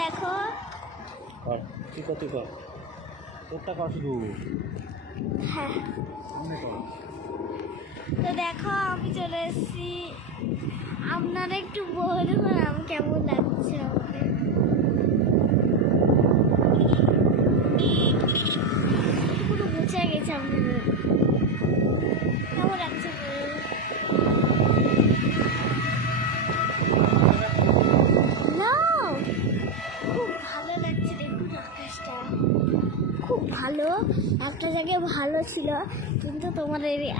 দেখো তুই কর তোরটা কর শুধু। হ্যাঁ তো দেখো আমি চলে এসেছি। আপনারা একটু বলুন আমি কেমন লাগছে আমাকে। পুরো মুছে গেছে আপনাদের। কেমন লাগছে না খুব ভালো লাগছে। দেখুন আকাশটা খুব ভালো। একটা জায়গায় ভালো ছিল কিন্তু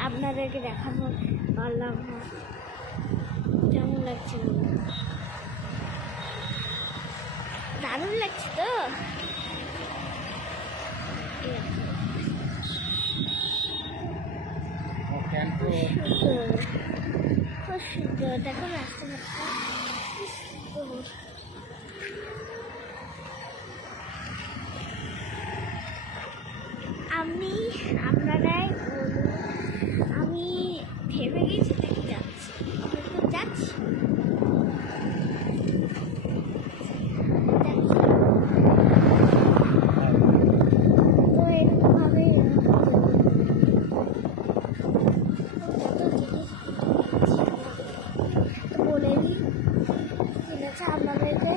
আপনাদেরকে দেখানো পারলাম না। কেমন লাগছে দারুণ লাগছে তো। খুব সুন্দর দেখো রাস্তাঘাটটা খুব সুন্দর। আপনারাই বলুন আমি ভেবে গেছি নাকি যাচ্ছি যাচ্ছি তো এরকমভাবে কত জিনিস তো বলে দিই ঠিক আছে আপনাদেরকে।